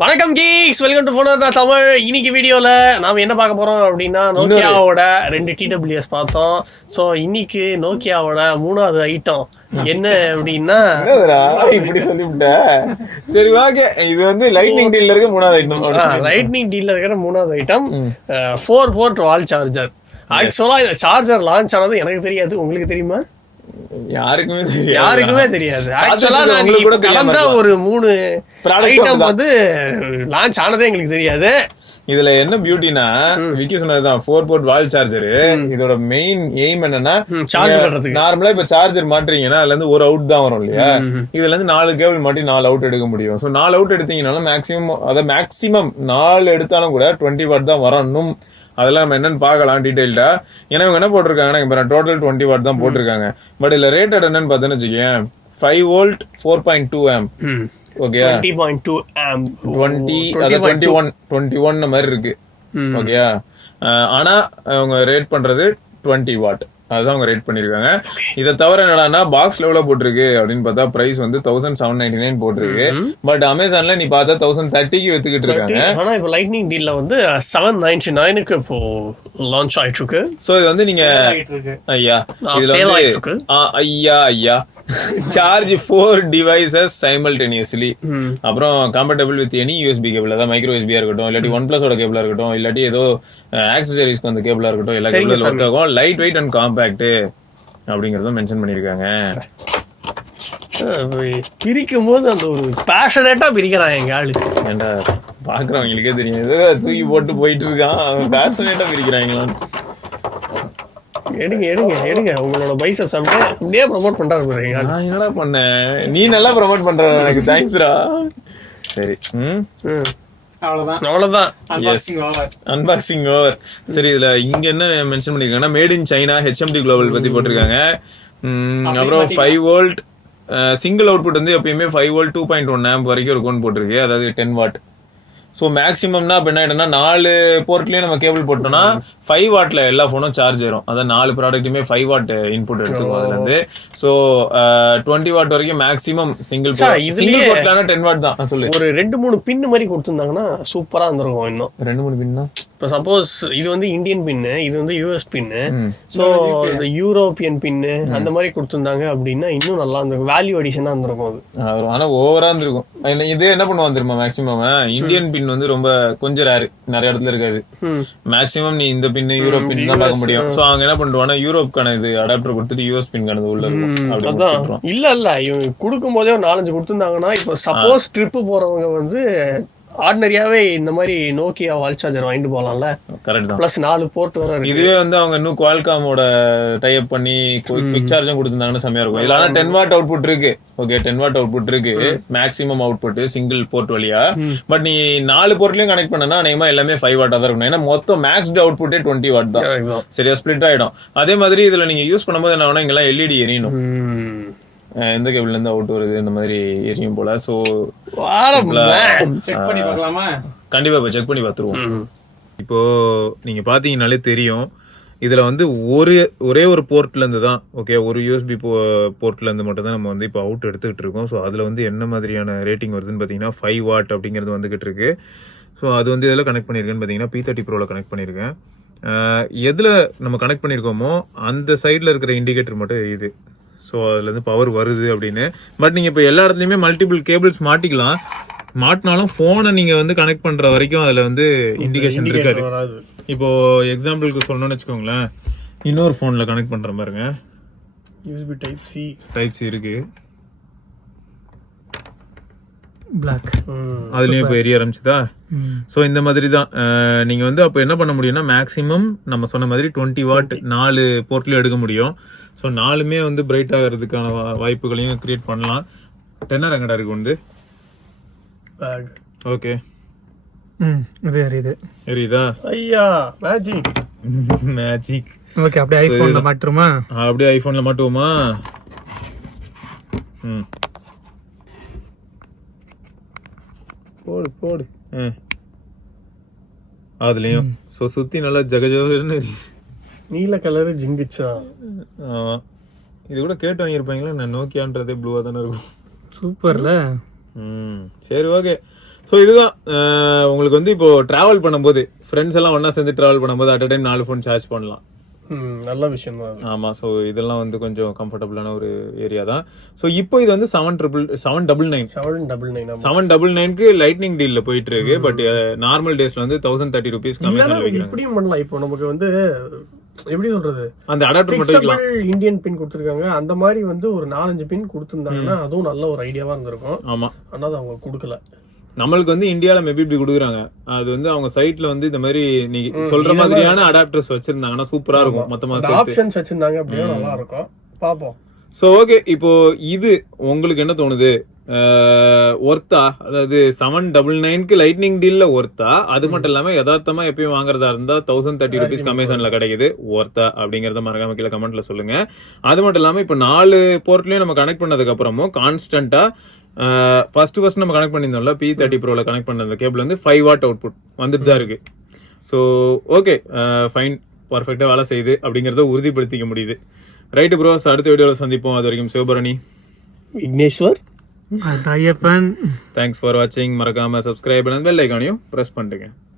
வணக்கம் Geeks, welcome to phone Tamil. இன்னைக்கு வீடியோல நாம என்ன பார்க்க போறோம் அப்படின்னா, நோக்கியாவோட 2 TWS பார்த்தோம். ஸோ இன்னைக்கு நோக்கியாவோட 3வது ஐட்டம் என்ன அப்படின்னா, இப்படி சொல்லிவிட்ட. சரி, ஓகே. இது வந்து லைட்னிங் டீல்ல இருக்க 3வது ஐட்டம். லைட்னிங் டீல்ல இருக்கிற 3வது ஐட்டம் 4 போர்ட் வால் சார்ஜர். ஆக்சுவலா இந்த சார்ஜர் லான்ச் ஆனது எனக்கு தெரியாது, உங்களுக்கு தெரியுமா? யாருக்குமே தெரியாது. ஆக்சுவலா நாங்க கடந்த ஒரு 3 ஐட்டம் வந்து லான்ச் ஆனதே எங்களுக்கு தெரியாது. இதுல என்ன பியூட்டினா, விக்கி சொன்னதுதான் 4 போர்ட் வால் சார்ஜர். இதோட மெயின் எய்ம் என்னன்னா, சார்ஜ் பண்றதுக்கு நார்மலா இப்ப சார்ஜர் மாட்டீங்கன்னா அதுல இருந்து ஒரு அவுட் தான் வரும் இல்லையா? இதுல இருந்து 4 கேபிள் மாட்டி 4 அவுட் எடுக்க முடியும். சோ 4 அவுட் எடுத்தீங்கன்னாலும் மேக்ஸிமம் 4 எடுத்தாலும் கூட 20 வாட் தான் வரணும். அதெல்லாம் நம்ம என்னன்னு பாக்கலாம் டீடைல்டா. ஏன்னா இவங்க என்ன போட்டிருக்காங்கன்னா, டோட்டல் 20 வாட் தான் போட்டிருக்காங்க. பட் இதுல ரேட்டட் என்னன்னு பார்த்தேன்னு வச்சுக்கேன், 5 வோல்ட் 4.2 ஆம்ப். ஓகே, 20.2 ஆம்ப் 21 மாதிரி இருக்கு. ஓகே, ஆனா அவங்க ரேட் பண்றது 20 வாட். அதுதான் அவங்க ரேட் பண்ணிருக்காங்க. இதை தவிர என்னடான்னா, பாக்ஸ் லெவல போட்டிருக்கு அப்படின்னு பார்த்தா பிரைஸ் வந்து 1799 போட்டிருக்கு. பட் அமேசான்ல நீ பார்த்தா 1030க்கு வித்துக்கிட்டு இருக்காங்க. ஆனா இப்போ லைட்னிங் டீல்ல வந்து 799க்கு இப்போ லான்ச் ஆயிட்டு இருக்கு. சோ இது வந்து நீங்க ஐயா சார்ஜ் 4 டிவைசஸ் சைமல்டேனியஸ்லி. அப்புறம் compatible with any USB cable, அதாவது மைக்ரோ யூஎஸ்பியா இருக்கட்டும், இல்லாட்டி OnePlus ஓட கேபிளா இருக்கட்டும், இல்லாட்டி ஏதோ ஆக்சசரிஸ்க்கு வந்த கேபிளா இருக்கட்டும், எல்லா கேபிளும் ஒர்க் ஆகும். லைட் வெயிட் அண்ட் காம்பாக்ட் அப்படிங்கறதும் மென்ஷன் பண்ணிருக்காங்க. பிரிக்கும் போது அந்த ஒரு பேஷனேட்டா பிரிக்கிறான் எங்க ஆளு. ஏன்டா பாக்குறவங்களுக்கே தெரியும், ஏதோ தூக்கி போட்டு போயிட்டு இருக்கான், அவன் பேஷனேட்டா பிரிக்கிறாங்களான்னு. எடுங்க உங்களோட பைசப்ஸ் அப்படியே ப்ரோமோட் பண்றாரு. நான் என்னடா பண்ணேன், நீ நல்லா ப்ரோமோட் பண்ற, எனக்கு தேங்க்ஸ்டா. சரி, அவ்வளவுதான். Unboxing over. சரி, இதுல இங்க என்ன மென்ஷன் பண்ணிருக்காங்கன்னா, made in China HMD global பத்தி போட்டிருக்காங்க. அப்புறம் 5 வோல்ட் சிங்கிள் அவுட்புட் வந்து எப்பயுமே 5 வோல்ட் 2.1 ஆம்ப் வரைக்கும் இருக்கும்னு போட்டிருக்கு, அதாவது 10 வாட். ஸோ மேக்ஸிமம்னா இப்போ என்ன ஆயிடும்னா, 4 போர்ட்லயும் நம்ம கேபிள் போட்டோம்னா 5 வாட்ல எல்லா போனும் சார்ஜ் ஆயிரும். அதான் 4 ப்ராடக்ட்டுமே 5 வாட் இன்புட் எடுத்துக்கும் அதுல இருந்து. ஸோ 20 வாட் வரைக்கும் மேக்ஸிமம் சிங்கிள் போர்ட்ல 10 வாட் தான். சொல்லு, ஒரு 2-3 பின் மாதிரி கொடுத்துருந்தாங்கன்னா சூப்பரா இருந்திருக்கும். இன்னும் 2-3 பின்னா, இப்போ சப்போஸ் இது வந்து இந்தியன் பின்னு, இது வந்து யூஎஸ் பின்னு, ஸோ இந்த யூரோப்பியன் பின்னு அந்த மாதிரி கொடுத்துருந்தாங்க அப்படின்னா இன்னும் நல்லா இருந்திருக்கும், வேல்யூ அடிஷனா இருந்திருக்கும் அது. ஆனா ஓவரா இருந்திருக்கும். இது என்ன பண்ணுவான் தெரியுமா, மேக்ஸிமம் இந்தியன் பின் வந்து ரொம்ப கொஞ்சம் ரேரு, நிறைய இடத்துல இருக்காது. மேக்ஸிமம் நீ இந்த பின் யூரோப் பின் தான் பார்க்க முடியும். சோ அவங்க என்ன பண்ணுவானா, யூரோப்கான இது அடாப்டர் கொடுத்துட்டு யூஎஸ் பின் கானது உள்ள இருக்கும். இல்ல இவங்க கொடுக்கும் போதே ஒரு 4-5 கொடுத்துருந்தாங்கன்னா, இப்போ சப்போஸ் ட்ரிப்பு போறவங்க வந்து ஆர்டினரியாவே இந்த மாதிரி நோக்கியா வால் சார்ஜர் வாங்கிட்டு போலாம்ல. கரெக்ட் தான். பிளஸ் 4 போர்ட் வேற இருக்கு. இதுவே வந்து அவங்க இன்னும் குவால்காமோட டை அப் பண்ணி குவிக் சார்ஜும் கொடுத்திருந்தாங்கன்னா செமையா இருக்கும். இதுல 10 வாட் அவுட்புட் இருக்கு. ஓகே, 10 வாட் அவுட்புட் இருக்கு மேக்ஸிமம் அவுட்புட் சிங்கிள் போர்ட் வழியா. பட் நீ 4 போர்ட்லயும் கனெக்ட் பண்ணனா அநேகமா எல்லாமே 5 வாட்டா தான் இருக்கும். ஏன்னா மொத்தம் மேக்ஸ்ட் அவுட்புட்டே 20 வாட் தான். சரியா ஸ்பிளிட் ஆயிடும். அதே மாதிரி இதுல நீங்க யூஸ் பண்ணும்போது என்ன ஆகும்னா, இங்கெல்லாம் LED எரியணும். எந்த கேபிள்ல இருந்து அவுட் வருது இந்த மாதிரி எரியும் போல. சோ செக் பண்ணி பார்க்கலாமா? கண்டிப்பா இப்ப செக் பண்ணி பார்த்துருவோம். இப்போ நீங்க பாத்தீங்கன்னாலே தெரியும், இதுல வந்து ஒரே ஒரு போர்ட்ல இருந்து தான், ஓகே, ஒரு USB போர்ட்ல இருந்து மட்டும் தான் நம்ம வந்து இப்போ அவுட் எடுத்துக்கிட்டு இருக்கோம். ஸோ அதுல வந்து என்ன மாதிரியான ரேட்டிங் வருதுன்னு பாத்தீங்கன்னா 5 வாட் அப்படிங்கிறது வந்துகிட்டு இருக்கு. ஸோ அது வந்து எதில் கனெக்ட் பண்ணிருக்கேன்னு பாத்தீங்கன்னா P30 Proல கனெக்ட் பண்ணிருக்கேன். எதுல நம்ம கனெக்ட் பண்ணிருக்கோமோ அந்த சைட்ல இருக்கிற இண்டிகேட்டர் மட்டும் இது. ஸோ அதுல இருந்து பவர் வருது அப்படின்னு. பட் நீங்க இப்போ எல்லா இடத்துலயுமே மல்டிபிள் கேபிள்ஸ் மாட்டிக்கலாம். மாட்டினாலும் போனை நீங்க வந்து கனெக்ட் பண்ற வரைக்கும் அதுல வந்து இண்டிகேஷன் இருக்காது. இப்போ எக்ஸாம்பிளுக்கு சொல்லணும்னு வச்சுக்கோங்களேன், இன்னொரு போன்ல கனெக்ட் பண்ற பாருங்க, USB டைப் சி இருக்கு, பிளாக், அதுலயும் இப்போ எரிய ஆரம்பிச்சுதா. ஸோ இந்த மாதிரி தான் நீங்க வந்து அப்போ என்ன பண்ண முடியும்னா, மேக்ஸிமம் நம்ம சொன்ன மாதிரி 20 வாட் 4 போர்ட்லயும் எடுக்க முடியும். ஸோ 4மே வந்து பிரைட் ஆகிறதுக்கான வாய்ப்புகளையும் கிரியேட் பண்ணலாம். டென்னர் எங்கடா இருக்கு வந்து பேக். ஓகே, இது எரியுதா? ஐயா மேஜிக். ஓகே, அப்படியே ஐபோன்ல மாட்டுறோமா? அப்படியே ஐபோன்ல மாட்டுவோமா? போடு அதுலயும். சோ சுத்தி நல்லா ஜகஜோன்னு நீல கலரு ஜிங்கிச்சா. ஆமா, இது கூட கேட்டு வாங்கியிருப்பாங்களா? நான் நோக்கியான்றதே ப்ளூவா தானே இருக்கும். சூப்பர்ல. சரி, ஓகே. ஸோ இதுதான் உங்களுக்கு வந்து இப்போ டிராவல் பண்ணும்போது ஃப்ரெண்ட்ஸ் எல்லாம் ஒன்னா சேர்ந்து டிராவல் பண்ணும்போது at a time 4 phone charge பண்ணலாம். நல்ல விஷயம் தான். ஆமா, சோ இதெல்லாம் வந்து கொஞ்சம் கம்ஃபர்டபுளான ஒரு ஏரியா தான். சோ இப்போ இது வந்து 799 லைட்னிங் டீல்ல போயிட்டு இருக்கு. பட் நார்மல் டேஸ்ல வந்து 1030 ரூபீஸ் கமிஷன் வைக்கிறாங்க. இப்படியும் பண்ணலாம். இப்போ நமக்கு வந்து எப்படி சொல்றது, அந்த அடாப்டர் மட்டும் இந்தியன் பின் கொடுத்துருக்காங்க. அந்த மாதிரி வந்து ஒரு 4-5 பின் கொடுத்திருந்தாங்கன்னா அதுவும் நல்ல ஒரு ஐடியாவா இருந்திருக்கும். ஆமா, ஆனா அது அவங்க கொடுக்கல. நம்மளுக்கு வந்து இந்தியால மேபி இப்படி கொடுக்குறாங்க. அது வந்து அவங்க சைட்ல வந்து இந்த மாதிரி நீங்க சொல்ற மாதிரியான அடாப்டர்ஸ் வச்சிருந்தாங்கன்னா சூப்பரா இருக்கும். மொத்தமா ஆப்ஷன்ஸ் வச்சிருந்தாங்க அப்படின்னா நல்லா இருக்கும். பாப்போம். சோ ஓகே, இப்போ இது உங்களுக்கு என்ன தோணுது, ஒர்த்தா? அதாவது 799க்கு லைட்னிங் டீல்ல ஒர்த்தா? அது மட்டும் இல்லாம யதார்த்தமா எப்பயும் வாங்குறதா இருந்தா 1030 ரூபீஸ் கமிஷன்ல கிடைக்குது, ஒர்த்தா அப்படிங்கறத மறக்காம கீழே கமெண்ட்ல சொல்லுங்க. அது மட்டும் இல்லாம இப்ப 4 போர்ட்லயும் நம்ம கனெக்ட் பண்ணதுக்கு அப்புறமும் கான்ஸ்டன்டா ஃபர்ஸ்ட் நம்ம கனெக்ட் பண்ணியிருந்தோம்ல P30 Proல கனெக்ட் பண்ண அந்த கேபிள் வந்து 5 வாட் அவுட்புட் வந்துட்டு தான் இருக்கு. ஸோ ஓகே, ஃபைன், பர்ஃபெக்டா வேலை செய்யுது அப்படிங்கறத உறுதிப்படுத்திக்க முடியுது. ரைட்டு ப்ரோஸ், அடுத்த வீடியோல சந்திப்போம். அது வரைக்கும் சிவபரணி, விக்னேஸ்வர், ஐயப்பன். தேங்க்ஸ் ஃபார் வாட்சிங். மறக்காம சப்ஸ்கிரைப் பண்ணி பெல் ஐகானையும் பிரஸ் பண்ணுங்க.